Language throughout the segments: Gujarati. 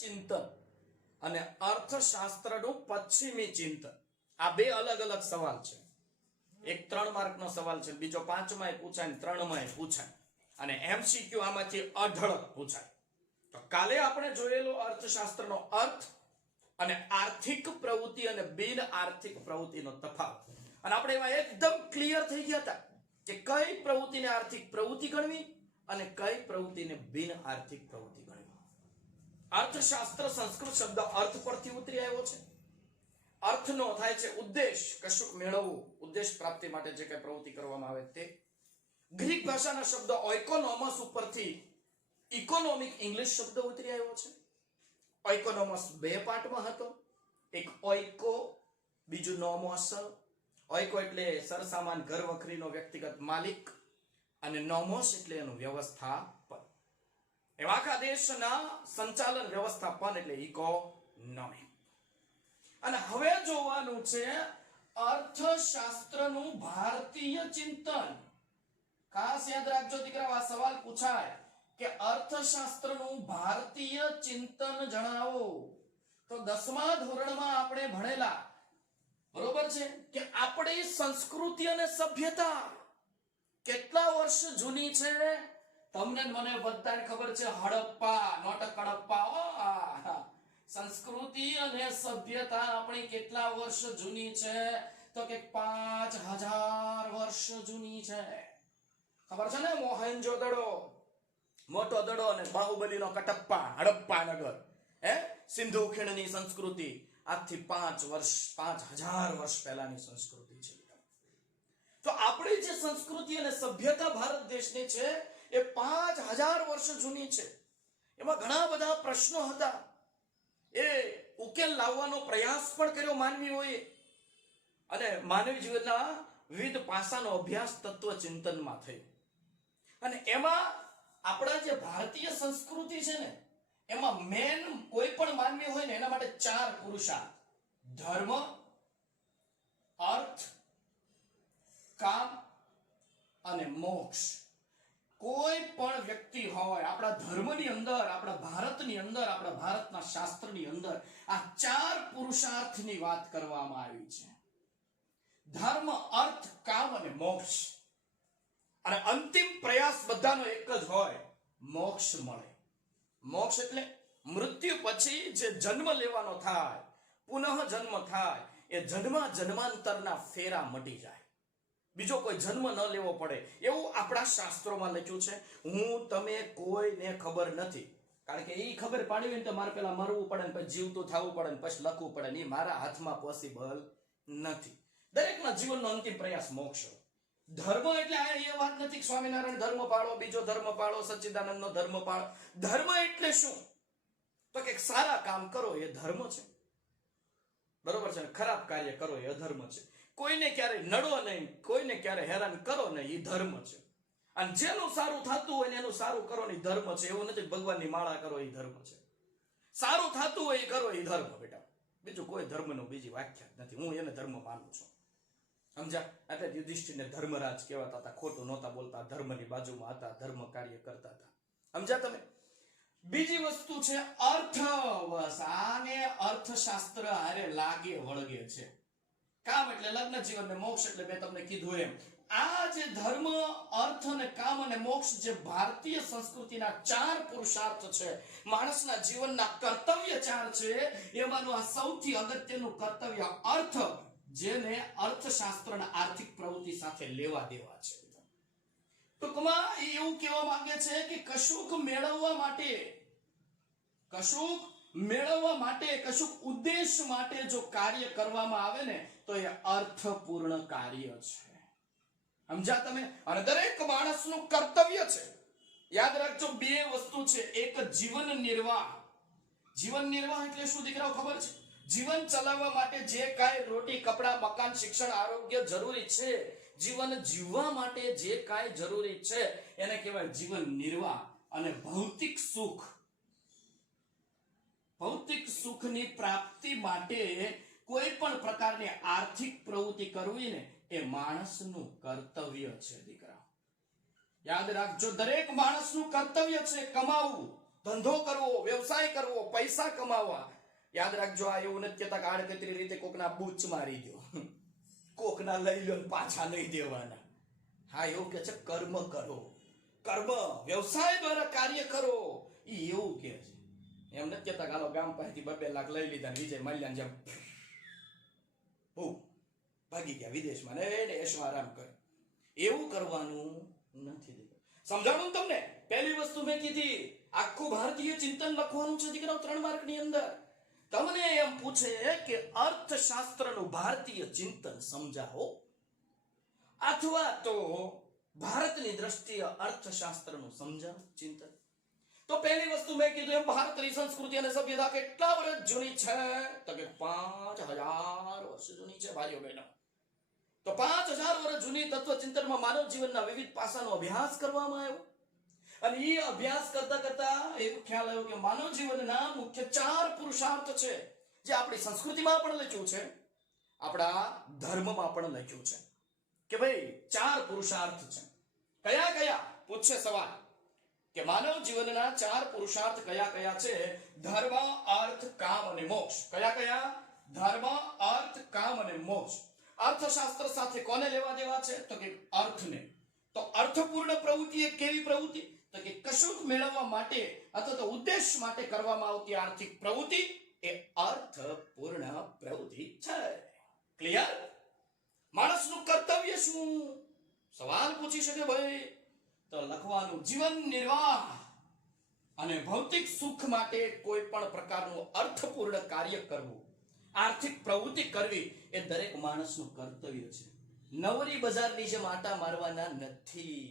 ચિંતન અને અર્થશાસ્ત્રનું પશ્ચિમી ચિંતન, આ બે અલગ અલગ સવાલ છે. એક 3 માર્કનો સવાલ છે, બીજો 5 માં પૂછાય, 3 માં પૂછાય, અને એમસીક્યુ આમાંથી અઢળક પૂછાય. તો કાલે આપણે જોયેલો અર્થશાસ્ત્રનો અર્થ અને આર્થિક પ્રવૃત્તિ અને બિન આર્થિક પ્રવૃત્તિનો તફાવત, અને આપણે એમાં એકદમ ક્લિયર થઈ ગયા હતા કે કઈ પ્રવૃત્તિને આર્થિક પ્રવૃત્તિ ગણવી અને કઈ પ્રવૃત્તિને બિન આર્થિક પ્રવૃત્તિ ગણવી. અર્થશાસ્ત્ર સંસ્કૃત શબ્દ અર્થ પરથી ઉતરી આવ્યો છે. અર્થનો થાય છે ઉદ્દેશ, કશુંક મેળવવું, ઉદ્દેશ પ્રાપ્તિ માટે જે કઈ પ્રવૃત્તિ કરવામાં આવે તે. ગ્રીક ભાષાના શબ્દ ઓઇકોનોમસ ઉપરથી ઇકોનોમિક ઇંગ્લિશ શબ્દ ઉતરી આવ્યો છે. ઓઇકોનોમસ બે પાર્ટમાં હતો, એક ઓઇકો, બીજું નોમોસ. ઓઇકો એટલે સરસામાન ઘર વખરીનો વ્યક્તિગત માલિક, અને નોમોસ એટલે એનું વ્યવસ્થાપન. એવા આખા દેશના સંચાલન વ્યવસ્થાપન એટલે ઇકોનોમી. અને હવે જોવાનું છે અર્થશાસ્ત્રનું ભારતીય ચિંતન. ખાસ યાદ રાખજો દીકરાઓ, આ સવાલ પૂછાય કે અર્થશાસ્ત્રનું ભારતીય ચિંતન જણાવો. તો 10મા ધોરણમાં આપણે ભણેલા, બરોબર છે, કે આપણી સંસ્કૃતિ અને સભ્યતા કેટલા વર્ષ જૂની છે. તમને મને બધાને ખબર છે, હડપ્પા, નોટ કડપ્પા. સંસ્કૃતિ અને સભ્યતા આપણી કેટલા વર્ષ જૂની છે? તો કે 5000 વર્ષ જૂની છે. ખબર છે ને? મોહેન્જો દડો, મોટો દડો, અને બાહુબલીનો કટપ્પા, હડપ્પા નગર, સિંધુ ખીણની સંસ્કૃતિ આજથી 5000 વર્ષ પહેલાની સંસ્કૃતિ છે. તો આપણી જે સંસ્કૃતિ અને સભ્યતા ભારત દેશની છે એ 5000 વર્ષ જૂની છે. એમાં ઘણા બધા પ્રશ્નો હતા, એ ઉકેલ લાવવાનો પ્રયાસ પણ કર્યો માનવીઓએ, અને માનવી જીવનના વિવિધ પાસાનો અભ્યાસ તત્વ ચિંતનમાં થયો. અને એમાં આપણા જે ભારતીય સંસ્કૃતિ છે ને, એમાં મેન કોઈ પણ માનવી હોય ને એના માટે 4 પુરુષાર્થ: ધર્મ, અર્થ, કામ અને મોક્ષ. કોઈ પણ વ્યક્તિ હોય આપણા ધર્મની અંદર, આપણા ભારતની અંદર, આપણા ભારતના શાસ્ત્રની અંદર આ 4 પુરુષાર્થની વાત કરવામાં આવી છે: ધર્મ, અર્થ, કામ અને મોક્ષ. અને અંતિમ પ્રયાસ બધાનો એક જ હોય, મોક્ષ મળે. મોક્ષ એટલે મૃત્યુ પછી જે જન્મ લેવાનો થાય, પુનઃ જન્મ થાય, એ જન્માંતરના ફેરા મટી જાય, બીજો કોઈ જન્મ ન લેવો પડે, એવું આપણા શાસ્ત્રોમાં લખ્યું છે. હું તમે કોઈને ખબર નથી, કારણ કે એ ખબર પાડવી હોય તો મારે પેલા મરવું પડે, પછી જીવતું થવું પડે, પછી લખવું પડે. એ મારા હાથમાં પોસિબલ નથી. દરેકના જીવનનો અંતિમ પ્રયાસ મોક્ષ. ધર્મ એટલે એ વાત નથી કે સ્વામિનારાયણ ધર્મ પાળો, બીજો ધર્મ પાળો, સચ્ચિદાનંદનો ધર્મ પાળો. ધર્મ એટલે શું? તો કે સારા કામ કરો એ ધર્મ છે, બરોબર છે ને? ખરાબ કાર્ય કરો એ અધર્મ છે. કોઈને ક્યારે નડો નહીં, કોઈને ક્યારે હેરાન કરો નહીં, એ ધર્મ છે. અને જેનું સારું થતું હોય ને એનું સારું કરો ને ધર્મ છે. એવું નથી ભગવાનની માળા કરો એ ધર્મ છે. સારું થતું હોય એ કરો એ ધર્મ. બેટા, બીજું કોઈ ધર્મનો બીજી વ્યાખ્યા નથી. હું એને ધર્મ માનું છું, સમજા? એટલે યુધિષ્ઠિરને ધર્મરાજ કહેવાતા હતા, ખોટું નહોતા બોલતા, ધર્મની બાજુમાં હતા, ધર્મ કાર્ય કરતા હતા. સમજા તમે? બીજી વસ્તુ છે અર્થ. બસ આને અર્થશાસ્ત્ર હારે લાગે વળગે છે. કામ એટલે લગ્ન જીવન ને મોક્ષ એટલે મેં તમને કીધું એમ. આ જે ધર્મ, અર્થ અને કામ અને મોક્ષ જે ભારતીય સંસ્કૃતિના 4 પુરુષાર્થ છે, માણસના જીવનના કર્તવ્ય 4 છે, એમાંનું આ સૌથી અગત્યનું કર્તવ્ય અર્થ, જેને અર્થશાસ્ત્રના આર્થિક પ્રવૃત્તિ સાથે લેવા દેવા છે. ટૂંકમાં એવું કહેવા માંગે છે કે કશુંક મેળવવા માટે, કશુંક ઉદ્દેશ માટે જો કાર્ય કરવામાં આવે ને તો એ અર્થપૂર્ણ કાર્ય છે. સમજ્યા તમે? અને દરેક માણસનું કર્તવ્ય છે. યાદ રાખજો, 2 વસ્તુ છે. એક જીવન નિર્વાહ. જીવન નિર્વાહ એટલે શું દીકરાઓ ખબર છે? જીવન ચલાવવા માટે જે કાંઈ રોટી, કપડા, મકાન, શિક્ષણ, આરોગ્ય જરૂરી છે, જીવન જીવવા માટે જે કાંઈ જરૂરી છે એને કહેવાય જીવન નિર્વાહ. અને ભૌતિક સુખની પ્રાપ્તિ માટે કોઈ પણ પ્રકારની આર્થિક પ્રવૃત્તિ કરવી ને એ માણસનું કર્તવ્ય છે. દીકરા યાદ રાખજો, દરેક માણસનું કર્તવ્ય છે કમાવું, ધંધો કરવો, વ્યવસાય કરવો, પૈસા કમાવા. યાદ રાખજો, આ એવું નથી કહેતા કે આડકતરી રીતે કોકના બૂચ મારી દો, કોકના લઈ લો પાછા નહીં દેવાના. હા, એવું કે છે કર્મ કરો, કર્મ વ્યવસાય દ્વારા કાર્ય કરો, એ એવું કે છે. એમ નથી કહેતા કે હાલો ગામ પાસેથી 2 લાખ લઈ લીધા ને વિજય માલ્યાને જેમ ભાગી ગયા વિદેશમાં ને એશો આરામ કરે. એવું કરવાનું નથી. સમજાણું તમને? પહેલી વસ્તુ મેં કીધી, આખું ભારતીય ચિંતન લખવાનું છે દીકરાઓ 3 માર્કની અંદર. તમને એમ પૂછે કે અર્થશાસ્ત્રનું ભારતીય ચિંતન સમજાવો, અથવા તો ભારતની દ્રષ્ટિએ અર્થશાસ્ત્રનું સમજાવો ચિંતન. તો પહેલી વસ્તુ મેં કીધું એમ, ભારતની સંસ્કૃતિ અને સભ્યતા કેટલા વર્ષ જૂની છે? તો કે 5000 વર્ષ જૂની છે ભાઈઓ બહેનો. તો 5000 વર્ષ જૂની તત્વચિંતનમાં માનવ જીવનના વિવિધ પાસાનો અભ્યાસ કરવામાં આવ્યો. અને એ અભ્યાસ કરતા કરતા એવું ખ્યાલ આવ્યો કે માનવ જીવનના મુખ્ય 4 પુરુષાર્થ છે, જે આપણી સંસ્કૃતિમાં પણ લખ્યું છે, આપણા ધર્મમાં પણ લખ્યું છે કે ભાઈ 4 પુરુષાર્થ છે. કયા કયા? પૂછે સવાલ કે માનવ જીવનના 4 પુરુષાર્થ કયા કયા છે? ધર્મ, અર્થ, કામ અને મોક્ષ. કયા કયા? ધર્મ, અર્થ, કામ અને મોક્ષ. અર્થશાસ્ત્ર સાથે કોને લેવા દેવા છે? તો કે અર્થને. તો અર્થપૂર્ણ પ્રવૃત્તિ એ કેવી પ્રવૃત્તિ? તો કે કશુંક મેળવવા માટે અથવા તો ઉદ્દેશ માટે કરવામાં આવતી આર્થિક પ્રવૃત્તિ એ અર્થપૂર્ણ પ્રવૃત્તિ છે. ક્લિયર? માણસનું કર્તવ્ય શું? સવાલ પૂછી શકે ભાઈ. તો લખવાનું, જીવન નિર્વાહ અને ભૌતિક સુખ માટે કોઈ પણ પ્રકારનું અર્થપૂર્ણ કાર્ય કરવું, આર્થિક પ્રવૃત્તિ કરવી એ દરેક માણસનું કર્તવ્ય છે. નવરી બજારની જેમ આટા મારવાના નથી.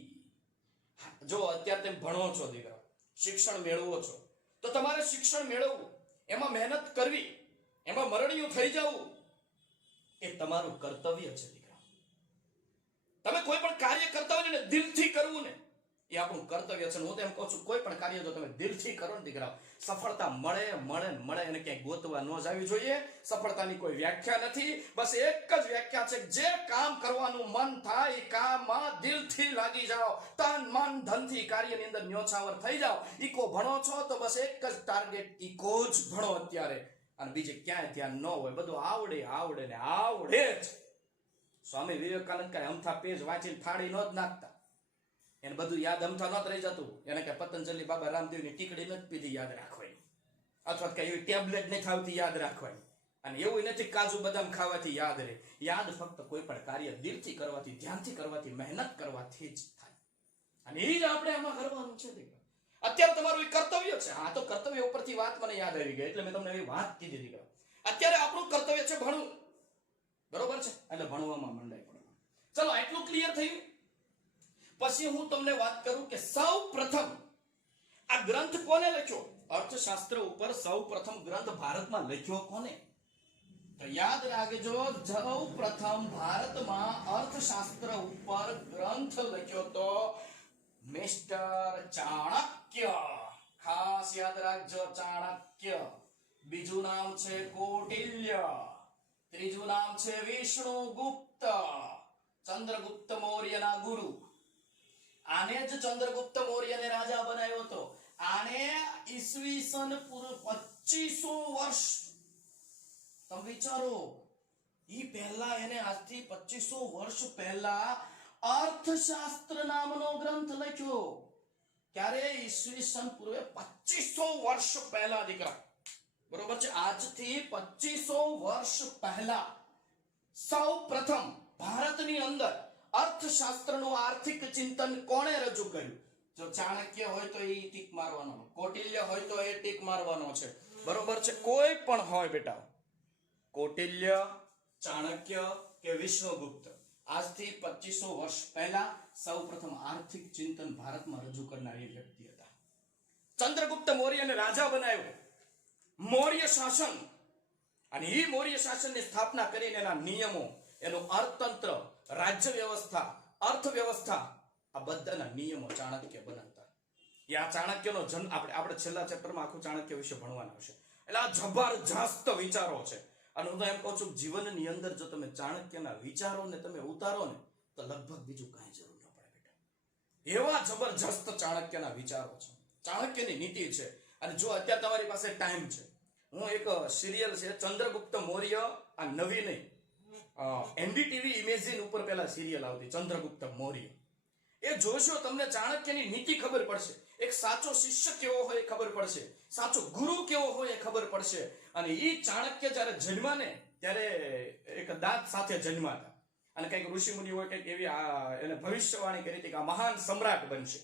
જો અત્યારે તમે ભણો છો દીકરા, શિક્ષણ મેળવો છો, તો તમારે શિક્ષણ મેળવવું, એમાં મહેનત કરવી, એમાં મરણિયું થઈ જવું એ તમારું કર્તવ્ય છે દીકરા. તમે કોઈ પણ કાર્ય કરતા હોય ને દિલથી કરવું ને, એ આપણું કર્તવ્ય છે. હું તો એમ કહું છું, કોઈ પણ કાર્ય જો તમે દિલથી કરો ને દીકરા, સફળતા મળે મળે મળે. એને ક્યાંય ગોતવા ન જવી જોઈએ. સફળતાની કોઈ વ્યાખ્યા નથી. બસ એક જ વ્યાખ્યા છે, જે કામ કરવાનું મન થાય એ કામમાં દિલથી લાગી જાઓ, તન મન ધનથી કાર્યની અંદર ન્યોછાવર થઈ જાઓ. ઈકો ભણો છો તો બસ એક જ ટાર્ગેટ, ઈકો જ ભણો અત્યારે, અને બીજે ક્યાંય ધ્યાન ન હોય. બધું આવડે આવડે ને આવડે જ. સ્વામી વિવેકાનંદ કઈ અમથા પેજ વાંચીને ફાડી ન જ નાખતા. એને બધું યાદ અમથા નત રહી જતું. એને કે પતંજલિ બાબા રામદેવની ટીકડી નથી પીધી યાદ રાખવાની, અથવા કઈ એવી ટેબ્લેટ નથી ખાવતી યાદ રાખવાની, અને એવું નથી કાજુ બદામ ખાવાથી યાદ રહે. યાદ ફક્ત કોઈ પણ કાર્ય દિલથી કરવાથી, ધ્યાનથી કરવાથી, મહેનત કરવાથી જ થાય. અને એ જ આપણે આમાં કરવાનું છે. અત્યારે તમારું એ કર્તવ્ય છે. આ તો કર્તવ્ય ઉપરથી વાત મને યાદ આવી ગઈ એટલે મેં તમને એવી વાત કીધી દીકરા. અત્યારે આપણું કર્તવ્ય છે ભણવું, બરોબર છે? એટલે ભણવામાં મંડાય પડે. ચલો, આટલું ક્લિયર થયું. પછી હું તમને વાત કરું કે સૌ પ્રથમ આ ગ્રંથ કોને લખ્યો? અર્થશાસ્ત્ર ઉપર સૌ પ્રથમ ગ્રંથ ભારતમાં લખ્યો કોને? તો યાદ રાખજો, સૌ પ્રથમ ભારતમાં અર્થશાસ્ત્ર ઉપર ગ્રંથ લખ્યો તો મિસ્ટર ચાણક્ય. ખાસ યાદ રાખજો, ચાણક્ય. બીજું નામ છે કૌટિલ્ય. ત્રીજું નામ છે વિષ્ણુગુપ્ત, ચંદ્રગુપ્ત મૌર્યના ગુરુ. આને જ ચંદ્રગુપ્ત મૌર્યને રાજા બનાવ્યો હતો. આને ઈસવીસન પૂર્વ 2500 વર્ષ, તમે વિચારો, ઈ પહેલા એને આજથી 2500 વર્ષ પહેલા અર્થશાસ્ત્ર નામનો ગ્રંથ લખ્યો. ક્યારે? ઈસવીસન પૂર્વે 2500 વર્ષ પહેલા દીકરા, બરોબર છે? આજથી 2500 વર્ષ પહેલા સૌ પ્રથમ ભારતની અંદર અર્થશાસ્ત્રનું આર્થિક ચિંતન કોણે રજૂ કર્યું? જો ચાણક્ય હોય તો એ ટીક મારવાનો, કૌટિલ્ય હોય તો એ ટીક મારવાનો છે, બરોબર છે? કોઈ પણ હોય બેટા, કૌટિલ્ય, ચાણક્ય કે વિષ્ણુગુપ્ત, આજથી 2500 વર્ષ પહેલા સૌ પ્રથમ આર્થિક ચિંતન ભારતમાં રજૂ કરનારી વ્યક્તિ હતા. ચંદ્રગુપ્ત મૌર્યને રાજા બનાવ્યો. મૌર્ય શાસન, અને એ મૌર્ય શાસનની સ્થાપના કરીને એના નિયમો, એનું અર્થતંત્ર, રાજ્ય વ્યવસ્થા, અર્થવ્યવસ્થા, આ બધાના નિયમો ચાણક્ય બનાવતા. એ આ ચાણક્યનો જન્મ આપણે છેલ્લા ચેપ્ટરમાં આખું ચાણક્ય વિશે ભણવાના છે. એટલે આ જબરજસ્ત વિચારો છે. અને હું તો એમ કહું છું, જીવનની અંદર જો તમે ચાણક્યના વિચારોને તમે ઉતારો ને તો લગભગ બીજું કાંઈ જરૂર ન પડે બેટા. એવા જબરજસ્ત ચાણક્યના વિચારો છે. ચાણક્યની નીતિ છે. અને જો અત્યારે તમારી પાસે ટાઈમ છે, હું એક સિરિયલ છે ચંદ્રગુપ્ત મૌર્ય, આ નવી નહીં, એનડીટીવી ઇમેજિન ઉપર પેલા સિરિયલ આવતી ચંદ્રગુપ્ત મૌર્ય, એ જોશો તમને ચાણક્યની નીતિ ખબર પડશે. એક સાચો શિષ્ય કેવો હોય એ ખબર પડશે, સાચો ગુરુ કેવો હોય એ ખબર પડશે. અને એ ચાણક્ય જ્યારે જન્મા ને ત્યારે એક દાંત સાથે જન્મા હતા, અને કંઈક ઋષિ મુનિ હોય કંઈક એવી એને ભવિષ્યવાણી કરી હતી કે આ મહાન સમ્રાટ બનશે.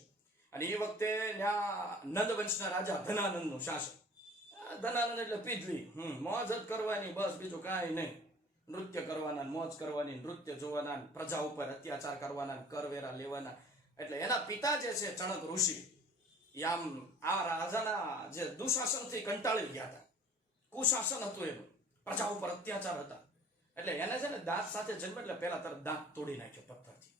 અને એ વખતે ત્યાં નંદ વંશના રાજા ધનાનંદ નું શાસન. ધનાનંદ એટલે પીધલી, મોજ જ કરવાની, બસ બીજું કાંઈ નહીં. નૃત્ય કરવાના, મોજ કરવાની, નૃત્ય જોવાના, પ્રજા ઉપર અત્યાચાર કરવાના, કરવેરા લેવાના. એટલે એના પિતા જે છે ચણક ઋષિ, આમ આ રાજાના જે દુશાસનથી કંટાળી ગયા હતા, કુશાસન હતું એનું, પ્રજા ઉપર અત્યાચાર હતા. એટલે એને છે ને દાંત સાથે જન્મ એટલે પેલા તરત દાંત તોડી નાખ્યો પથ્થરથી.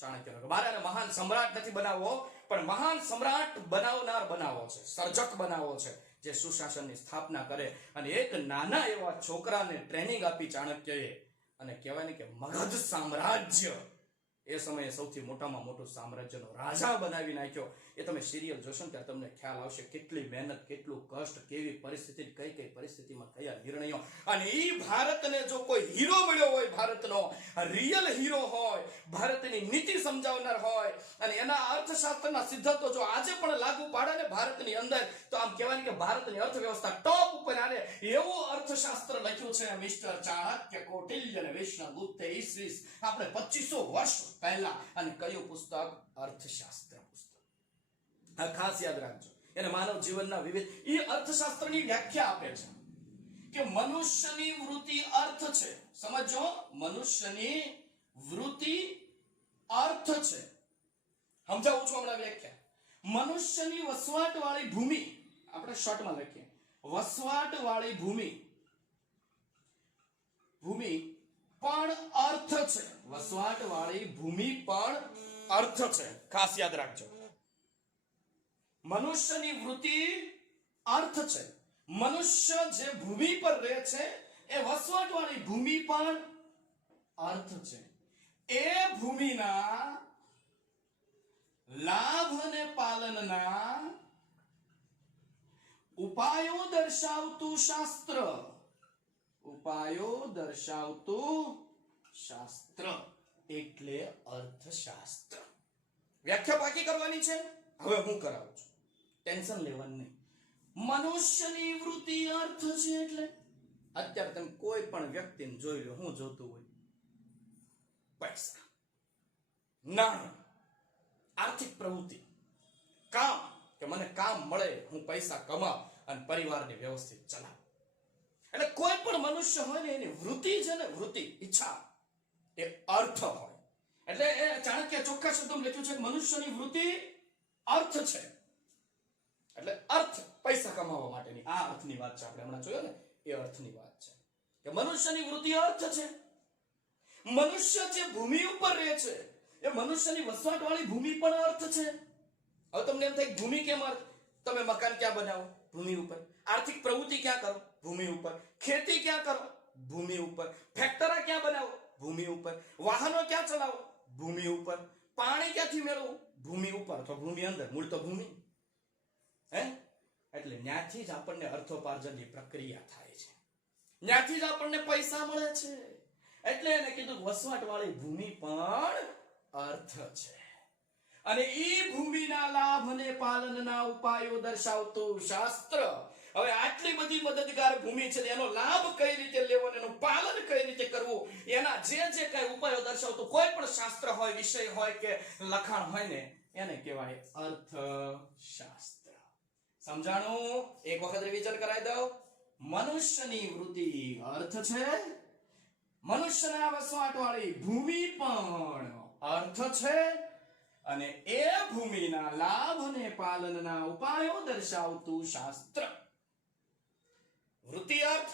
ચાણક્ય મારે એને મહાન સમ્રાટ નથી બનાવવો, પણ મહાન સમ્રાટ બનાવનાર બનાવો છે, સર્જક બનાવો છે, જે સુશાસનની સ્થાપના કરે. અને એક નાના એવા છોકરાને ટ્રેનિંગ આપી ચાણક્યએ, અને કહેવાય ને કે મગધ સામ્રાજ્ય એ સમયે સૌથી મોટામાં મોટું સામ્રાજ્યનો રાજા બનાવી નાખ્યો. એ તમે સિરિયલ જોશો ને ત્યારે તમને ખ્યાલ આવશે કેટલી મહેનત, કેટલું કષ્ટ, કેવી પરિસ્થિતિ, કઈ કઈ પરિસ્થિતિમાં કયા નિર્ણયો. અને એ ભારતને જો કોઈ હીરો મળ્યો હોય, ભારતનો રિયલ હીરો હોય, ભારતની નીતિ સમજાવનાર હોય, અને એના અર્થશાસ્ત્રના સિદ્ધાંતો જો આજે પણ લાગુ પાડે ને ભારતની અંદર, તો આમ કહેવાય કે ભારતની અર્થવ્યવસ્થા ટોપ ઉપર આવે એવું અર્થશાસ્ત્ર લખ્યું છે મિસ્ટર ચાણક્ય, કૌટિલ્ય અને વિષ્ણુગુપ્તે ઈસવી આપણે 2500 વર્ષ પહેલા. અને કયું પુસ્તક? અર્થશાસ્ત્ર પુસ્તક. ખાસ યાદ રાખજો. એને માનવ જીવનના વિવિધ એ અર્થશાસ્ત્રની વ્યાખ્યા આપે છે કે મનુષ્યની વૃત્તિ અર્થ છે. સમજો, મનુષ્યની વૃત્તિ અર્થ છે. સમજાવું છું હમણાં વ્યાખ્યા. મનુષ્યની વસવાટ વાળી ભૂમિ, આપણે શોર્ટમાં લખીએ, વસવાટ વાળી ભૂમિ પણ અર્થ છે. વસવાટ વાળી ભૂમિ પણ અર્થ છે. ખાસ યાદ રાખજો. મનુષ્યની વૃત્તિ અર્થ છે. મનુષ્ય જે ભૂમિ પર રહે છે એ વસવાટ વાળી ભૂમિ પણ અર્થ છે. એ ભૂમિના લાભ અને પાલનના ઉપાયો દર્શાવતું શાસ્ત્ર. ઉપાયો દર્શાવતું શાસ્ત્ર એટલે અર્થશાસ્ત્ર. વ્યાખ્યા બાકી કરવાની છે, હવે હું કરાવું છું, ટેન્શન લેવાનું નહીં. મનુષ્યની વૃત્તિ અર્થ છે એટલે અત્યારે તમે કોઈ પણ વ્યક્તિને જોઈ લો, હું જોતું હોય? પૈસા, નાણાં, આર્થિક પ્રવૃત્તિ, કામ, કે મને કામ મળે, હું પૈસા કમાઉં અને પરિવારને વ્યવસ્થિત ચલાવું. એટલે કોઈ પણ મનુષ્ય હોય ને એની વૃત્તિ છે ને, વૃત્તિ, ઈચ્છા, એ અર્થ હોય. એટલે એ ચાણક્ય ચોખ્ખા શબ્દોમાં લખ્યું છે કે મનુષ્યની વૃત્તિ અર્થ છે. એટલે અર્થ, પૈસા કમાવા માટેની, આ અર્થની વાત છે. આપણે હમણાં જોયો ને એ અર્થની વાત છે કે મનુષ્યની વૃત્તિ અર્થ છે. મનુષ્ય જે ભૂમિ ઉપર રહે છે એ મનુષ્યની વસવાટ વાળી ભૂમિ પણ અર્થ છે. હવે તમને એમ થાય ભૂમિ કેમ અર્થ? તમે મકાન ક્યાં બનાવો? ભૂમિ ઉપર. આર્થિક પ્રવૃત્તિ ક્યાં કરો? ભૂમિ ઉપર. ખેતી ક્યાં કરો? ભૂમિ ઉપર. ફેક્ટરી ક્યાં બનાવો? ભૂમિ ઉપર. વાહનો ક્યાં ચલાવો? ભૂમિ ઉપર. પાણી ક્યાંથી મેળવો? ભૂમિ ઉપર. તો ભૂમિ અંદર, મૂળ તો ભૂમિ. એટલે ત્યાંથી જ આપણને અર્થોપાર્જનની પ્રક્રિયા થાય છે, ત્યાંથી જ આપણને પૈસા મળે છે. એટલે એને કીધું વસવાટ વાળી ભૂમિ પણ અર્થ છે. અને ઈ ભૂમિના લાભ અને પાલનના ઉપાયો દર્શાવતું શાસ્ત્ર. હવે આટલી બધી મદદગાર ભૂમિ છે, એનો લાભ કઈ રીતે લેવો, એનું પાલન કઈ રીતે કરવું, એના જે કઈ ઉપાયો દર્શાવતું કોઈ પણ શાસ્ત્ર હોય, વિષય હોય કે લખાણ હોય ને, એને કહેવાય અર્થશાસ્ત્ર. સમજાણું? એક વખત રિવિઝન કરાવી દઉં. મનુષ્યની વૃત્તિ અર્થ છે. મનુષ્યના વસવાટ વાળી ભૂમિ પણ અર્થ છે. અને એ ભૂમિના લાભ અને પાલનના ઉપાયો દર્શાવતું શાસ્ત્ર. વૃત્તિ અર્થ,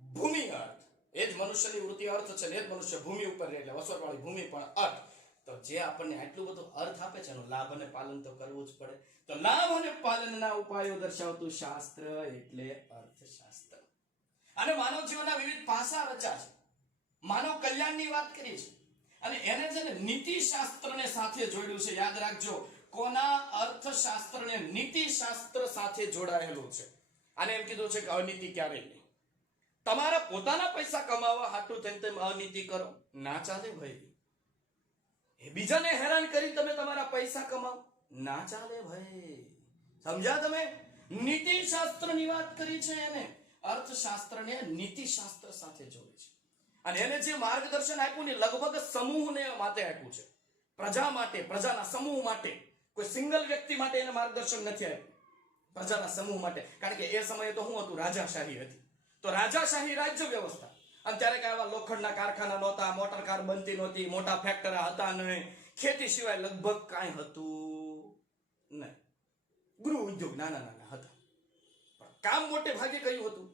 ભૂમિ અર્થ. એ જ મનુષ્યની વૃત્તિ અર્થ છે, એ જ મનુષ્ય ભૂમિ ઉપર રહે એટલે વસવાટ વાળી ભૂમિ પણ અર્થ. તો જે આપણને આટલું બધું અર્થ આપે છે એનો લાભ અને પાલન તો કરવું જ પડે. તો લાભ અને પાલનના ઉપાયો દર્શાવતું શાસ્ત્ર એટલે અર્થશાસ્ત્ર. અને માનવ જીવનના વિવિધ પાસા રચ્યા છે. માનવ કલ્યાણની વાત કરી છે અને એને છે ને નીતિ શાસ્ત્રને સાથે જોડ્યું છે. યાદ રાખજો, કોના અર્થશાસ્ત્ર ને નીતિશાસ્ત્ર સાથે જોડાયેલું છે. આને એમ કીધું છે કે અનીતિ ક્યારેય નહીં. તમારા પોતાના પૈસા કમાવા હાટું થઈને તમે અનીતિ કરો, ના ચાલે ભાઈ. બીજાને હેરાન કરી તમે તમારા પૈસા કમાવો, ના ચાલે ભાઈ. સમજ્યા તમે? નીતિશાસ્ત્રની વાત કરી છે એને. અર્થશાસ્ત્રને નીતિશાસ્ત્ર સાથે જોડે છે. અને એને જે માર્ગદર્શન આપ્યું ને લગભગ સમૂહને માટે આપ્યું છે. પ્રજા માટે, પ્રજાના સમૂહ માટે. કોઈ સિંગલ વ્યક્તિ માટે એને માર્ગદર્શન નથી આપ્યું. પ્રજાના સમૂહ માટે. કારણ કે એ સમયે તો શું હતું? રાજાશાહી હતી. તો રાજાશાહી રાજ્ય વ્યવસ્થા. અને ત્યારે કઈ આવા લોખંડના કારખાના નહોતા, મોટર કાર બનતી નહોતી, મોટા ફેક્ટરી હતા નહીં, ખેતી સિવાય લગભગ કાંઈ હતું નહીં. ગૃહ ઉદ્યોગ નાના નાના હતા. પણ કામ મોટે ભાગે કયું હતું?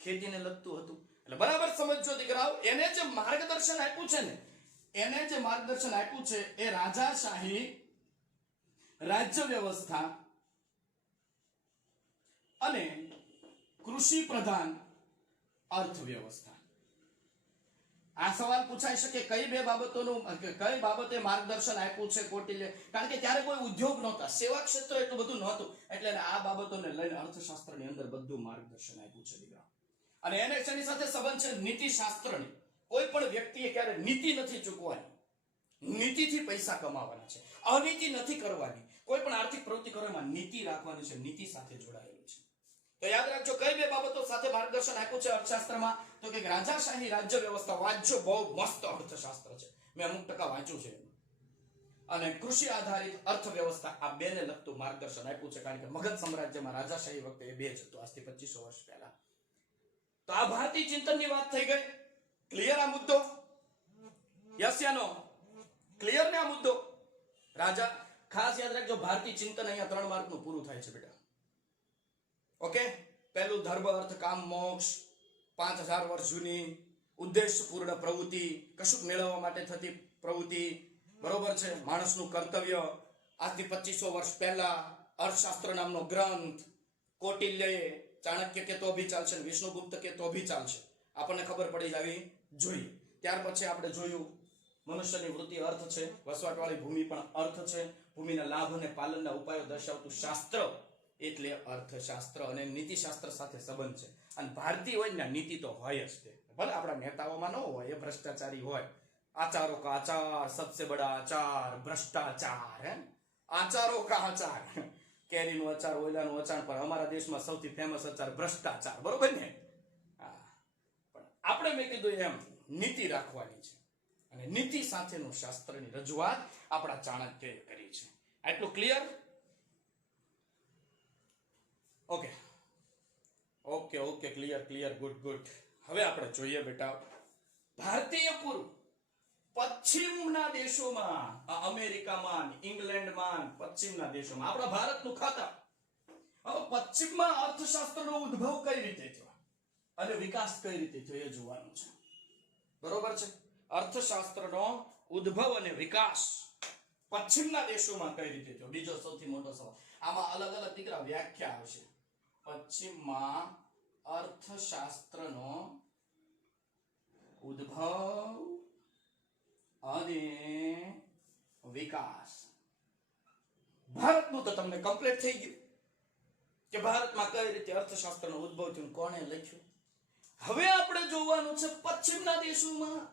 ખેતીને લગતું હતું. એટલે બરાબર સમજો દીકરાઓ, એને જે માર્ગદર્શન આપ્યું છે ને, એને જે માર્ગદર્શન આપ્યું છે એ રાજાશાહી રાજ્ય વ્યવસ્થા અને કૃષિ પ્રધાન અર્થવ્યવસ્થા. આ સવાલ પૂછાઈ શકે કઈ બે બાબતોનું, કઈ બાબતે માર્ગદર્શન આપ્યું છે કૌટિલ્ય? કારણ કે ત્યારે કોઈ ઉદ્યોગ નહોતા, સેવા ક્ષેત્ર એટલું બધું નહોતું, એટલે આ બાબતોને લઈને અર્થશાસ્ત્રની અંદર બધું માર્ગદર્શન આપ્યું છે દીકરા. અને એને શેની સાથે સંબંધ છે? નીતિશાસ્ત્રની. કોઈ પણ વ્યક્તિએ ક્યારે નીતિ નથી ચૂકવાની, નીતિથી પૈસા કમાવાના છે, અનીતિ નથી કરવાની. કોઈ પણ આર્થિક પ્રવૃત્તિ કરવામાં નીતિ રાખવાની છે, નીતિ સાથે જોડાયેલું છે. તો યાદ રાખજો કઈ બે બાબતો સાથે માર્ગદર્શન આપ્યું છે અર્થશાસ્ત્રમાં? તો કે રાજાશાહી રાજ્ય વ્યવસ્થા. વાંચજો, બહુ મસ્ત અર્થશાસ્ત્ર છે, મેં અમુક ટકા વાંચ્યું છે. અને કૃષિ આધારિત અર્થવ્યવસ્થા. આ બેને લગતું માર્ગદર્શન આપ્યું છે. કારણ કે મગધ સામ્રાજ્યમાં રાજાશાહી વખતે એ બે જ હતું, આજથી 2500 વર્ષ પહેલા. તો આ ભારતીય ચિંતનની વાત થઈ ગઈ. ક્લિયર આ મુદ્દો? યસ યા નો? ક્લિયર ને આ મુદ્દો? રાજા ખાસ યાદ રાખજો, ભારતીય ચિંતન અહીંયા 3 માર્કનું પૂરું થાય છે બેટા. ઓકે? પહેલું ધર્મ અર્થ કામ મોક્ષ, 5000 વર્ષ જૂની ઉદ્દેશપૂર્ણ પ્રવૃત્તિ, કશુંક મેળવવા માટે થતી પ્રવૃત્તિ, બરોબર છે. માણસનું કર્તવ્ય. આજથી 2500 વર્ષ પહેલા અર્થશાસ્ત્ર નામનો ગ્રંથ કૌટિલ્યએ, ચાણક્ય કે તો ભી ચાલશે, વિષ્ણુગુપ્ત કે તો ભી ચાલશે, આપણને ખબર પડી જવી જોઈએ. ત્યાર પછી આપણે જોયું મનુષ્યની વૃત્તિ અર્થ છે, વસવાટવાળી ભૂમિ પણ અર્થ છે, ભૂમિના લાભ અને પાલનના ઉપાયો દર્શાવતું શાસ્ત્ર એટલે અર્થશાસ્ત્ર. અને નીતિશાસ્ત્ર સાથે સંબંધ છે. અને ભારતીય હોય ને નીતિ તો હોય જ તે. ભલે આપણા નેતાઓમાં ન હોય, એ ભ્રષ્ટાચારી હોય. આચારો કા આચાર સબસે બડા આચાર ભ્રષ્ટાચાર. હે આચારો કા આચાર, કેરીનું અચાર, ઓયલાનું અચાર, પણ અમારા દેશમાં સૌથી ફેમસ અચાર ભ્રષ્ટાચાર. બરોબર ને? પણ આપણે મેં કીધું એમ નીતિ રાખવાની છે. અને નીતિ સાથેનું શાસ્ત્રની રજૂઆત આપણા ચાણક્યએ કરી છે. આટલું clear? Okay okay okay, clear clear, good good. હવે આપણે જોઈએ બેટા, ભારતીય પૂર્વ પશ્ચિમના દેશોમાં, અમેરિકામાં, ઇંગ્લેન્ડમાં, પશ્ચિમના દેશોમાં આપણા ભારતનું ખાતા. હવે પશ્ચિમમાં અર્થશાસ્ત્રનો ઉદ્ભવ કઈ રીતે થયો અને વિકાસ કઈ રીતે થયો એ જોવાનું છે. બરોબર છે? અર્થશાસ્ત્રનો ઉદ્ભવ અને વિકાસ પશ્ચિમના દેશોમાં કઈ રીતે થયો, બીજો સૌથી મોટો સવાલ. આમાં અલગ અલગ દીકરા વ્યાખ્યા આવશે. પશ્ચિમમાં અર્થશાસ્ત્રનો ઉદ્ભવ અને વિકાસ. ભારતનું તો તમને કમ્પ્લીટ થઈ ગયું કે ભારતમાં કઈ રીતે અર્થશાસ્ત્રનો ઉદ્ભવ થયો, કોણે લખ્યું. હવે આપણે જોવાનું છે પશ્ચિમના દેશોમાં.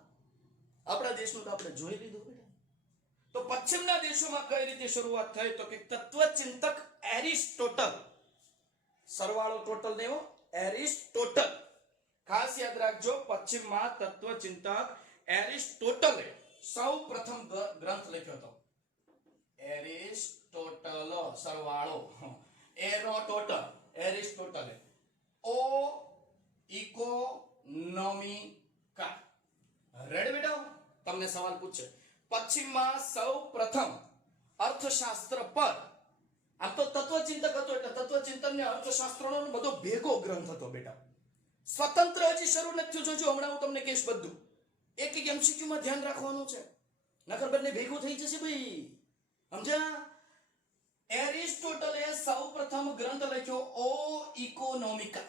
આપણા દેશનું તો આપણે જોઈ લીધું બેટા. તો પશ્ચિમના દેશોમાં કઈ રીતે શરૂઆત થઈ? તો કે તત્વચિંતક એરિસ્ટોટલ, સરવાળો ટોટલ દેવો, એરિસ્ટોટલ. ખાસ યાદ રાખજો, પશ્ચિમમાં તત્વચિંતક એરિસ્ટોટલે સૌ પ્રથમ ગ્રંથ લખ્યો હતો. એરિસ્ટોટલ, સરવાળો, એરો ટોટલ, એરિસ્ટોટલે ઓ ઇકોનોમિકા. રેડ બેટા? તમને સવાલ પૂછે, પશ્ચિમમાં સૌ પ્રથમ અર્થશાસ્ત્ર પર, આમ તો તત્વચિંતક હતો એટલે તત્વચિંતન ને અર્થશાસ્ત્રનો બધો ભેગો ગ્રંથ હતો બેટા. સ્વતંત્ર હજી શરૂ નથી થયું. જોજો, હમણાં હું તમને કહીશ બધું. એક એક એમસીક્યુ માં ધ્યાન રાખવાનું છે, નકર બંને ભેગું થઈ જશે ભાઈ. સમજ્યા? એરિસ્ટોટલે સૌ પ્રથમ ગ્રંથ લખ્યો ઓ ઇકોનોમિકા.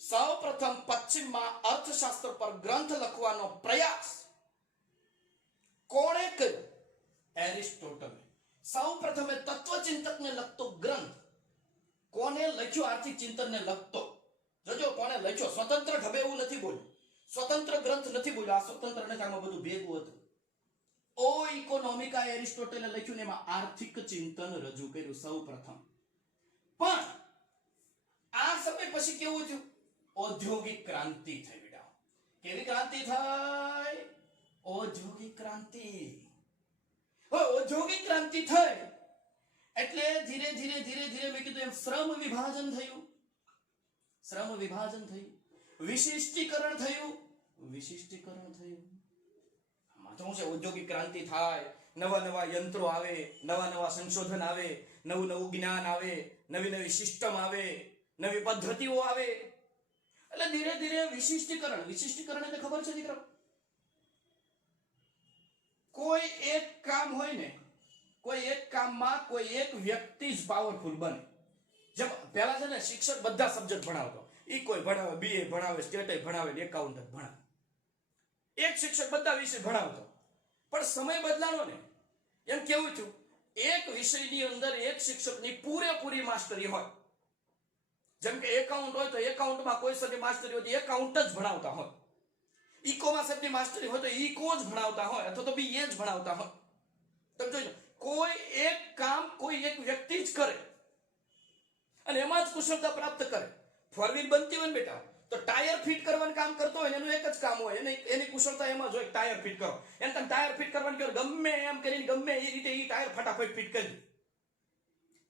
સૌ પ્રથમ પશ્ચિમમાં અર્થશાસ્ત્ર પર ગ્રંથ લખવાનો પ્રયાસ કોણે કર્યો? એરિસ્ટોટલે. સૌ પ્રથમે તત્વચિંતકને લગતો ગ્રંથ કોને લખ્યો? આર્થિક ચિંતનને લગતો. જોજો કોને લખ્યો. સ્વતંત્ર ઢબે એવું નથી બોલ્યું, સ્વતંત્ર ગ્રંથ નથી બોલ્યો. આ સ્વતંત્ર નથી, આમાં બધું ભેગું હતું. ઓ ઇકોનોમિકા એરિસ્ટોટલે લખ્યું ને એમાં આર્થિક ચિંતન રજૂ કર્યું સૌ પ્રથમ. પણ આ સમય પછી કેવું થયું? ઔદ્યોગિક ક્રાંતિ થઈ બેટા. કેવી ક્રાંતિ થઈ? ઔદ્યોગિક ક્રાંતિ. હવે ઔદ્યોગિક ક્રાંતિ થઈ એટલે ધીરે ધીરે ધીરે ધીરે મેં કીધું એમ શ્રમ વિભાજન થયું. શ્રમ વિભાજન થયું, વિશિષ્ટીકરણ થયું. વિશિષ્ટીકરણ થયું. આમાં તો શું છે? ઔદ્યોગિક ક્રાંતિ થાય, નવા નવા યંત્રો આવે, નવા નવા સંશોધન આવે, નવું નવું જ્ઞાન આવે, નવી નવી સિસ્ટમ આવે, નવી પદ્ધતિઓ આવે. એટલે ધીરે ધીરે વિશિષ્ટીકરણ. વિશિષ્ટીકરણ એટલે ખબર છે દીકરા? કોઈ એક કામ હોય ને, કોઈ એક કામમાં કોઈ એક વ્યક્તિ જ પાવરફુલ બને. જેમ પહેલા છે ને શિક્ષક બધા સબ્જેક્ટ ભણાવતો. ઈ કોઈ ભણાવે, બીએ ભણાવે, સ્ટેટ ભણાવે, એકાઉન્ટ ભણાવે. એક શિક્ષક બધા વિષય ભણાવતો. પણ સમય બદલાનો ને એમ કેવું થયું? એક વિષયની અંદર એક શિક્ષકની પૂરેપૂરી માસ્ટરી હોય. જેમ કે એકાઉન્ટ હોય તો એકાઉન્ટમાં કોઈ સબની માસ્ટરી હોય તો એકાઉન્ટ જ ભણાવતા હોય. ઇકોમાં સબની માસ્ટરી હોય તો ઇકો જ ભણાવતા હોય, અથવા તો બીએ જ ભણાવતા હોય. તમે જોજો, કોઈ એક કામ કોઈ એક વ્યક્તિ જ કરે અને એમાં જ કુશળતા પ્રાપ્ત કરે. ફોર વ્હીલ બનતી હોય ને બેટા, તો ટાયર ફિટ કરવાનું કામ કરતો હોય એનું એક જ કામ હોય, એની કુશળતા એમાં જ હોય. ટાયર ફિટ કરો, એને તમે ટાયર ફિટ કરવાનું કહો, ગમે એમ કરીને ગમે એ રીતે એ ટાયર ફટાફટ ફિટ કરી દે.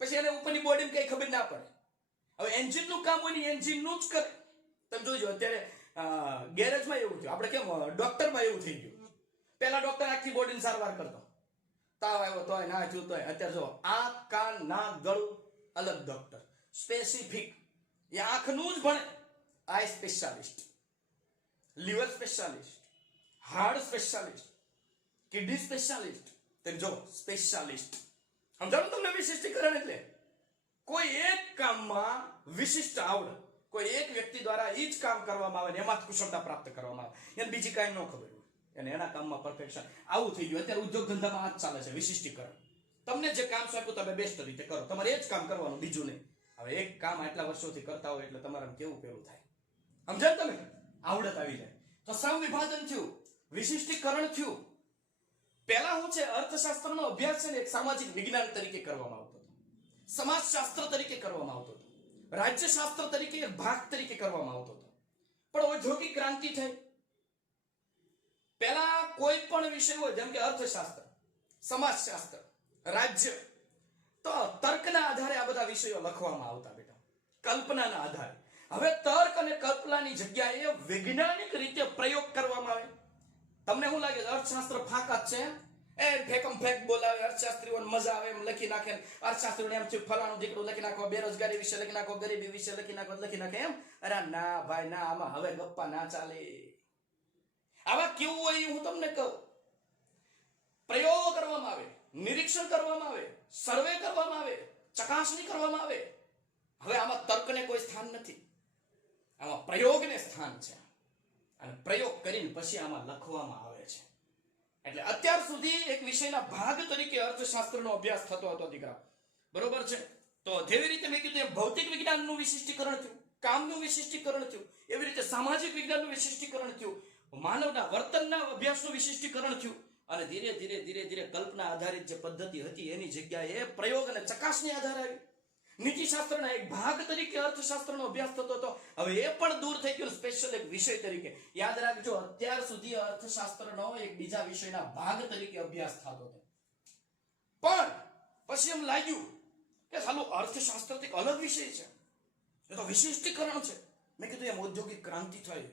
પછી એને ઉપરની બોડીમાં કઈ ખબર ના પડે. હવે એન્જિનનું કામ હોય ને એન્જિનનું જ કરે. તમે જોજો અત્યારે ગેરેજમાં એવું થયું. આપણે કેમ ડોક્ટરમાં એવું થઈ ગયું. પહેલા ડોક્ટર આખી બોડીની સારવાર કરતો. તાવ આવ્યો તોય, ના થયું તોય. અત્યારે જો આંખ, કાન, નાક, ગળું અલગ ડોક્ટર, સ્પેસિફિક. એ આંખનું જ ભણે, eye specialist, liver specialist, heart specialist, kidney specialist. તેમ જો સ્પેશિયાલિસ્ટ. સમજાણું તમને? વિશિષ્ટીકરણ એટલે કોઈ એક કામમાં વિશિષ્ટ આવડત કોઈ એક વ્યક્તિ દ્વારા એ જ કામ કરવામાં આવે ને એમાં જ કુશળતા પ્રાપ્ત કરવામાં આવે. એને બીજી કાંઈ ન ખબર હોય અને એના કામમાં પરફેક્શન. આવું થઈ ગયું અત્યારે ઉદ્યોગ ધંધામાં. આ જ ચાલે છે વિશિષ્ટીકરણ. તમને જે કામ સોંપ્યું તમે બેસ્ટ રીતે કરો, તમારે એ જ કામ કરવાનું, બીજું નહીં. હવે એક કામ આટલા વર્ષોથી કરતા હોય એટલે તમારે કેવું પેલું થાય. સમજાય તમે? આવડત આવી જાય. તો શ્રમ વિભાજન થયું, વિશિષ્ટીકરણ થયું. પહેલા શું છે? અર્થશાસ્ત્રનો અભ્યાસ છે ને એક સામાજિક વિજ્ઞાન તરીકે કરવામાં આવતો હતો, સમાજશાસ્ત્ર તરીકે કરવામાં આવતો હતો, રાજ્યશાસ્ત્ર તરીકે એક ભાગ તરીકે કરવામાં આવતો હતો. પણ ઔદ્યોગિક ક્રાંતિ થઈ. પહેલા કોઈ પણ વિષય હોય, જેમ કે અર્થશાસ્ત્ર, સમાજશાસ્ત્ર, રાજ્ય, તો તર્કના આધારે આ બધા વિષયો લખવામાં આવતા બેટા, કલ્પનાના આધારે. હવે તર્ક અને કલ્પનાની જગ્યાએ વૈજ્ઞાનિક રીતે પ્રયોગ કરવામાં આવે. તમને શું લાગે? અર્થશાસ્ત્ર ફાકા છે, એ ફેકમ ફેક બોલાવે, અર્થશાસ્ત્રીઓને મજા આવે એમ લખી નાખે. અર્થશાસ્ત્રીઓને એમ થયું ફલાણું દીકરું લખી નાખો, બેરોજગારી વિશે લખી નાખો, ગરીબી વિશે લખી નાખે એમ. અરે ના ભાઈ ના, આમાં હવે ગપ્પા ના ચાલે. આવા કેવું હોય હું તમને કહું. પ્રયોગો કરવામાં આવે, નિરીક્ષણ કરવામાં આવે, સર્વે કરવામાં આવે, ચકાસણી કરવામાં આવે. હવે આમાં તર્કને કોઈ સ્થાન નથી, આમાં પ્રયોગને સ્થાન છે. અને પ્રયોગ કરીને પછી આમાં લખવામાં આવે છે. એટલે અત્યાર સુધી એક વિષયના ભાગ તરીકે અર્થશાસ્ત્રનો અભ્યાસ થતો હતો દીકરા, બરોબર છે? તો જેવી રીતે મેં કીધું એમ ભૌતિક વિજ્ઞાનનું વિશિષ્ટીકરણ થયું, કામનું વિશિષ્ટીકરણ થયું, એવી રીતે સામાજિક વિજ્ઞાનનું વિશિષ્ટીકરણ થયું, માનવના વર્તનના અભ્યાસનું વિશિષ્ટીકરણ થયું. અને ધીરે ધીરે ધીરે ધીરે કલ્પના આધારિત જે પદ્ધતિ હતી એની જગ્યાએ પ્રયોગ અને ચકાસણી આધાર આવી. નીતિશાસ્ત્રના એક ભાગ તરીકે અર્થશાસ્ત્રનો અભ્યાસ થતો હતો, હવે એ પણ દૂર થઈ ગયો, સ્પેશિયલ એક વિષય તરીકે. યાદ રાખજો, અત્યાર સુધી અર્થશાસ્ત્રનો એક બીજા વિષયના ભાગ તરીકે અભ્યાસ થતો હતો. પણ પછી એમ લાગ્યું કે સાલું અર્થશાસ્ત્ર એક અલગ વિષય છે, એ તો વિશિષ્ટીકરણ છે. મેં કીધું એમ ઔદ્યોગિક ક્રાંતિ થઈ,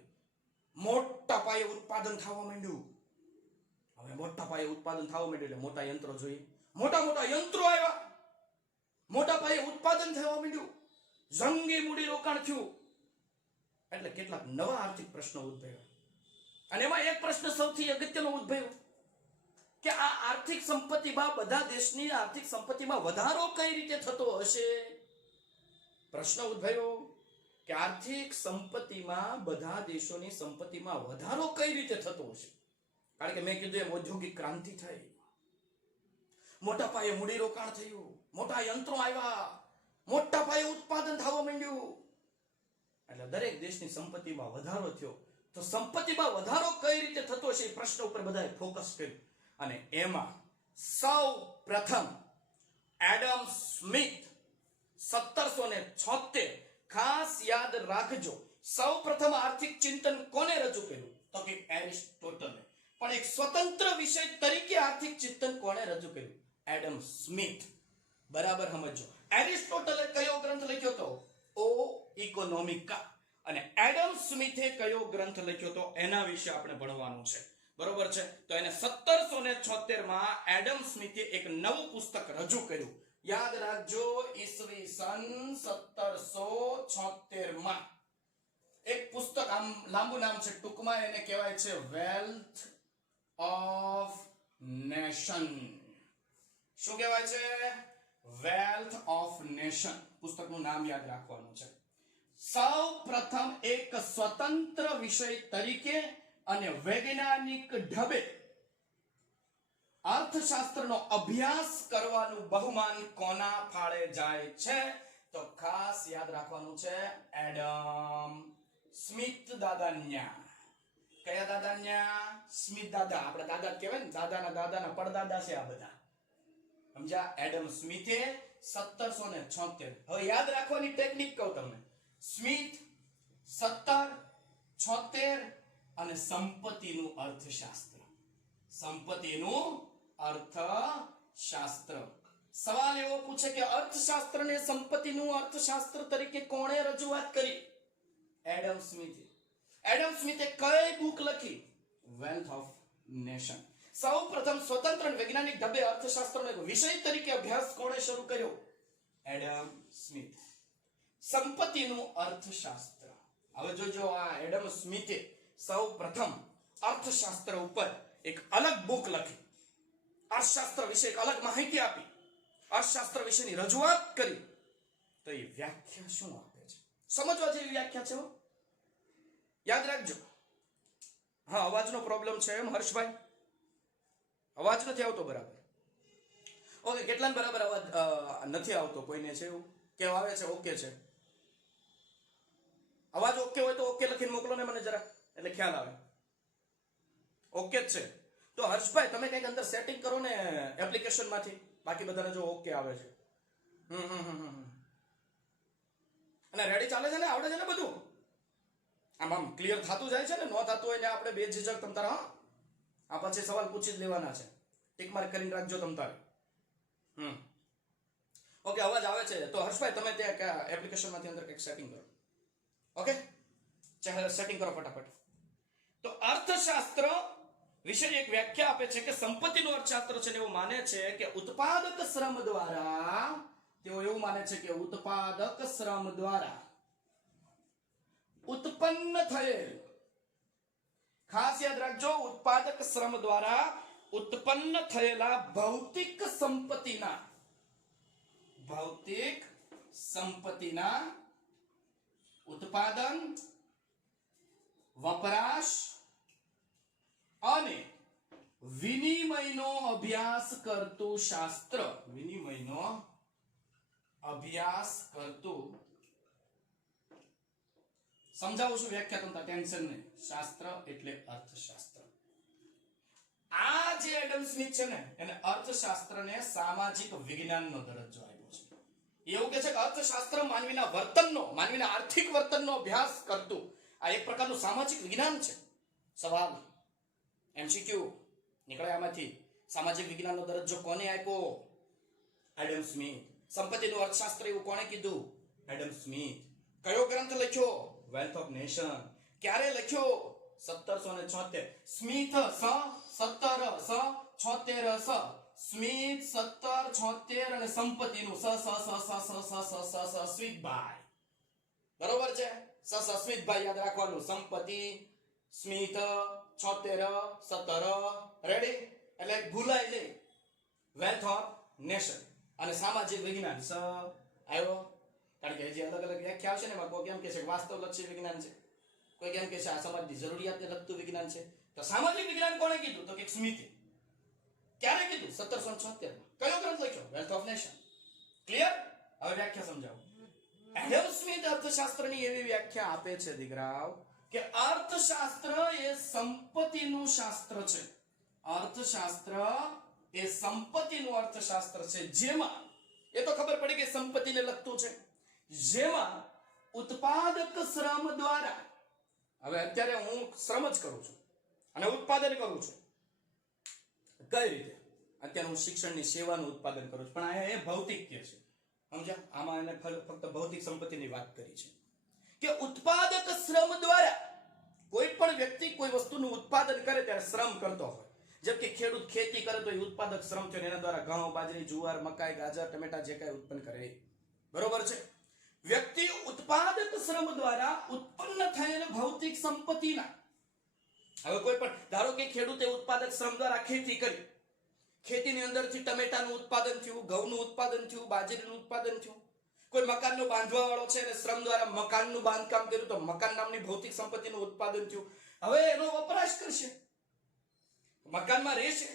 મોટા પાયે ઉત્પાદન થવા માંડ્યું. હવે મોટા પાયે ઉત્પાદન થવા માંડ્યું એટલે મોટા યંત્રો જોઈએ, મોટા મોટા યંત્રો આવ્યા, મોટા પાયે ઉત્પાદન થવા માંડ્યું, જંગી મૂડી રોકાણ થયું. એટલે કેટલાક નવા આર્થિક પ્રશ્નો ઉદ્ભવ્યા. અને એમાં એક પ્રશ્ન સૌથી અગત્યનો ઉદ્ભવ્યો કે આ આર્થિક સંપત્તિમાં, બધા દેશની આર્થિક સંપત્તિમાં વધારો કઈ રીતે થતો હશે. પ્રશ્ન ઉદ્ભવ્યો કે આર્થિક સંપત્તિમાં, બધા દેશોની સંપત્તિમાં વધારો કઈ રીતે થતો હશે. કારણ કે મેં કીધું એમ ઔદ્યોગિક ક્રાંતિ થઈ, મોટા પાયે મૂડીરોકાણ થયું, મોટા યંત્રો આવ્યા, મોટા પાયે ઉત્પાદન થવા માંડ્યું, એટલે દરેક દેશની સંપત્તિમાં વધારો થયો. તો સંપત્તિમાં વધારો કઈ રીતે થતો છે એ પ્રશ્ન ઉપર બધાએ ફોકસ કર્યું, અને એમાં સૌ પ્રથમ એડમ સ્મિથ 1776, ખાસ યાદ રાખજો, સૌ પ્રથમ આર્થિક ચિંતન કોને રજૂ કર્યું? તો કે એરિસ્ટોટલે. પણ એક સ્વતંત્ર વિષય તરીકે આર્થિક ચિંતન કોને રજૂ કર્યું? Adam Smith. બરાબર સમજો. એરિસ્ટોટલે કયો ગ્રંથ લખ્યો તો? ઓ ઇકોનોમિકા. અને એડમ સ્મિથે કયો ગ્રંથ લખ્યો તો? એના વિશે આપણે ભણવાનું છે. બરોબર છે. તો એને 1776 માં એડમ સ્મિથે એક નવું પુસ્તક રજૂ કર્યું. યાદ રાખજો, ઈસવીસન 1776 માં એક પુસ્તક, આમ લાંબુ નામ છે, ટૂંકમાં એને કહેવાય છે વેલ્થ ઓફ નેશન. શું કહેવાય છે? Wealth of nation. પુસ્તકનું નામ યાદ રાખવાનું છે. સૌ પ્રથમ એક સ્વતંત્ર વિષય તરીકે અને વૈજ્ઞાનિક ઢબે અર્થશાસ્ત્રનો અભ્યાસ કરવાનું બહુમાન કોના ફાળે જાય છે? તો ખાસ યાદ રાખવાનું છે એડમ સ્મિથ દાદાન્યા. કયા દાદાન્યા? સ્મિથ દાદા. આપણે દાદા કહેવાય ને, દાદાના દાદાના પડદાદા છે આ બધા. સમજ્યા? એડમ સ્મિથે 1776. હવે યાદ રાખવાની ટેકનિક કહું તમને. સ્મિથ 1776 અને સંપત્તિનું અર્થશાસ્ત્ર. સંપત્તિનું અર્થશાસ્ત્ર. સવાલ એવો પૂછે કે અર્થશાસ્ત્રને સંપત્તિનું અર્થશાસ્ત્ર તરીકે કોણે રજૂઆત કરી? એડમ સ્મિથે. એડમ સ્મિથે કઈ બુક લખી? Wealth of nation. સૌ પ્રથમ સ્વતંત્ર અને વૈજ્ઞાનિક ઢબે અર્થશાસ્ત્રનો એક વિષય તરીકે અભ્યાસ કોણે શરૂ કર્યો? Adam Smith. સંપત્તિનું અર્થશાસ્ત્ર. હવે જોજો, આ એડમ સ્મિથે સૌ પ્રથમ અર્થશાસ્ત્ર ઉપર એક અલગ બુક લખી, અર્થશાસ્ત્ર વિશે એક અલગ માહિતી આપી, અર્થશાસ્ત્ર વિશેની રજૂઆત કરી. તો એ વ્યાખ્યા શું આપે છે? સમજવા જેવી વ્યાખ્યા છે. યાદ રાખજો. હા, અવાજનો પ્રોબ્લેમ છે એમ હર્ષભાઈ? અવાજ નથી આવતો બરાબર? ઓકે, કેટલાને બરાબર અવાજ નથી આવતો? કોઈને છે એવું કે આવે છે? ઓકે છે. અવાજ ઓકે હોય તો ઓકે લખીને મોકલો ને મને જરા, એટલે ખ્યાલ આવે. ઓકે જ છે. તો હર્ષભાઈ તમે કંઈક અંદર સેટિંગ કરો ને એપ્લિકેશન માંથી, બાકી બધાને જો ઓકે આવે છે. અને રેડી ચાલે છે ને? આવડે છે ને બધું? આમ ક્લિયર થતું જાય છે ને? ન થતું હોય ને આપણે બે ઝીઝક તમ તારા, આ પછી સવાલ પૂછી જ લેવાના છે. ટીક માર્ક કરીને રાખજો તમ તારે. ઓકે, અવાજ આવે છે. તો હર્ષભાઈ તમે ત્યાં એપ્લિકેશન માંથી અંદર કંઈક સેટિંગ કરો. ઓકે, ચાલો સેટિંગ કરો ફટાફટ. તો અર્થશાસ્ત્ર વિશે એક વ્યાખ્યા આપે છે કે સંપત્તિનું અર્થશાસ્ત્ર છે ને એવું માને છે કે ઉત્પાદક શ્રમ દ્વારા, તેઓ એવું માને છે કે ઉત્પાદક શ્રમ દ્વારા ઉત્પન્ન થયેલ, ખાસ યાદ રાખજો, ઉત્પાદક શ્રમ દ્વારા ઉત્પન્ન થયેલા ભૌતિક સંપત્તિના ઉત્પાદન, વપરાશ અને વિનિમયનો અભ્યાસ કરતું શાસ્ત્ર. વિનિમયનો અભ્યાસ કરતું, સમજાવું છું વ્યાખ્યા, તમતા ટેન્શન નહીં. શાસ્ત્ર એટલે અર્થશાસ્ત્ર. આ જે એડમ સ્મિથ છે ને, એને અર્થશાસ્ત્રને સામાજિક વિજ્ઞાનનો દરજ્જો આપ્યો છે. એવું કે છે કે અર્થશાસ્ત્ર માનવીના વર્તનનો, માનવીના આર્થિક વર્તનનો અભ્યાસ કરતું આ એક પ્રકારનું સામાજિક વિજ્ઞાન છે. સવાલ એમસીક્યુ નીકળે આમાંથી. સામાજિક વિજ્ઞાનનો દરજ્જો કોને આપ્યો? Adam Smith. સંપત્તિનું અર્થશાસ્ત્ર એવું કોણે કીધું? Adam Smith. કયો ગ્રંથ લખ્યો? Wealth of nation. ક્યારે લખ્યો? 1776. સ્મિથ 1776. સ્મિથ 1776 અને સંપત્તિનું સ્મિથભાઈ. બરોબર છે? સ્મિથભાઈ યાદ રાખવાનું. સંપત્તિ સ્મિથ 76 17. રેડી? એટલે ભૂલાય નહીં. વેલ્થ ઓફ નેશન અને સામાજિક વિજ્ઞાન આવ્યો. કારણ કે જે અલગ અલગ વ્યાખ્યા આવશે ને એમાં કોઈ કેમ કે છે વાસ્તવલક્ષી વિજ્ઞાન છે, કોઈ કેમ કે છે આ સમાજની જરૂરિયાતને લગતું વિજ્ઞાન છે. તો સામાજિક વિજ્ઞાન કોણે કીધું? તો કે સ્મિથે. ક્યારે કીધું? 1776 માં. કયો ગ્રંથ લખ્યો? Wealth of nation. ક્લિયર? હવે વ્યાખ્યા સમજાવો. એડમ સ્મિથ અર્થશાસ્ત્રની એવી વ્યાખ્યા આપે છે દીકરાઓ કે અર્થશાસ્ત્ર એ સંપત્તિનું શાસ્ત્ર છે. અર્થશાસ્ત્ર એ સંપત્તિનું અર્થશાસ્ત્ર છે, જેમાં એ તો ખબર પડી કે સંપત્તિને લગતું છે, જેમાં ઉત્પાદક શ્રમ દ્વારા, હવે અત્યારે હું શ્રમ જ કરું છું અને ઉત્પાદન કરું છું. કઈ રીતે? અત્યારે હું શિક્ષણની સેવાનું ઉત્પાદન કરું છું, પણ આ એ ભૌતિક કે છે. સમજ્યા? આમાં એને ફક્ત ભૌતિક સંપત્તિની વાત કરી છે કે ઉત્પાદક શ્રમ દ્વારા કોઈ પણ વ્યક્તિ કોઈ વસ્તુનું ઉત્પાદન કરે ત્યારે શ્રમ કરતો હોય. જેમ કે ખેડૂત ખેતી કરે તો એ ઉત્પાદક શ્રમ છે, એના દ્વારા ઘઉં, બાજરી, જુવાર, મકાઈ, ગાજર, ટમેટા જે કાંઈ ઉત્પન્ન કરે એ. બરોબર છે? વ્યક્તિ ઉત્પાદક શ્રમ દ્વારા ઉત્પન્ન થયેલ ભૌતિક સંપત્તિના, હવે કોઈ પણ ધારો કે ખેડૂતે ઉત્પાદક શ્રમ દ્વારા ખેતી કરી, ખેતીની અંદરથી ટમેટાનું ઉત્પાદન થયું, ઘઉંનું ઉત્પાદન થયું, બાજરીનું ઉત્પાદન થયું. કોઈ મકાનનો બાંધવા વાળો છે અને શ્રમ દ્વારા મકાનનું બાંધકામ કર્યું તો મકાન નામની ભૌતિક સંપત્તિનું ઉત્પાદન થયું. હવે એનો વપરાશ કરશે, મકાનમાં રહેશે,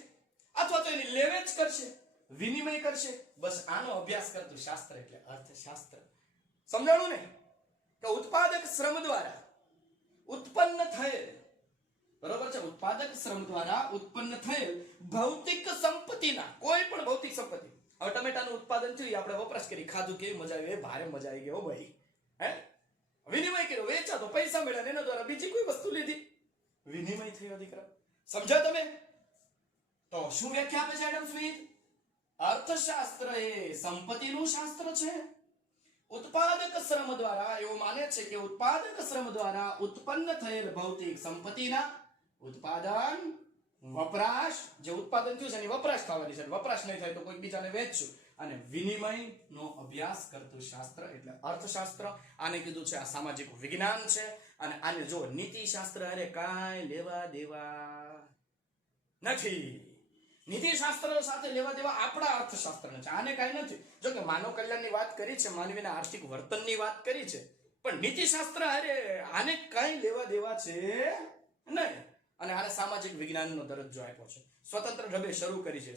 અથવા તો એની લેવેચ કરશે, વિનિમય કરશે. બસ આનો અભ્યાસ કરતું શાસ્ત્ર એટલે અર્થશાસ્ત્ર. સમજાણું ને? કે ઉત્પાદક શ્રમ દ્વારા ઉત્પન્ન થયેલ, બરોબર છે, ઉત્પાદક શ્રમ દ્વારા ઉત્પન્ન થયેલ ભૌતિક સંપત્તિના, કોઈ પણ ભૌતિક સંપત્તિ. હવે ટમેટાનું ઉત્પાદન થયું, આપણે વપરાશ કરી, ખાધું, કેવી મજા આવી, ભારે મજા આવી ગયો ભાઈ, હે, વિનિમય કર્યો, વેચા તો પૈસા મળ્યા, એના દ્વારા બીજી કોઈ વસ્તુ લીધી, વિનિમય થયો. દીકરા સમજ્યા તમે? તો શું વ્યાખ્યા આપે છે એડમ સ્મિથ? અર્થશાસ્ત્ર એ સંપત્તિનું શાસ્ત્ર છે. ઉત્પાદક શ્રમ દ્વારા, એવું માને છે કે ઉત્પાદક શ્રમ દ્વારા ઉત્પન્ન થયેલ ભૌતિક સંપત્તિના ઉત્પાદન, વપરાશ, જે ઉત્પાદન થયું છે એની વપરાશ થવાની છે, વપરાશ નહીં થાય તો કોઈ બીજાને વેચશું, અને વિનિમયનો અભ્યાસ કરતું શાસ્ત્ર એટલે અર્થશાસ્ત્ર. આને કીધું છે આ સામાજિક વિજ્ઞાન છે. અને આને જો નીતિશાસ્ત્ર અરે કાંઈ લેવા દેવા નથી. નીતિશાસ્ત્ર સાથે લેવા દેવા આપણા અર્થશાસ્ત્રને છે, આને કાંઈ નથી. જો કે માનવ કલ્યાણની વાત કરી છે, માનવીના આર્થિક વર્તનની વાત કરી છે, પણ નીતિશાસ્ત્ર અરે આને કાંઈ લેવા દેવા છે નહીં. અને આને સામાજિક વિજ્ઞાનનો દરજ્જો આપ્યો છે, સ્વતંત્ર ઢબે શરૂ કરી છે.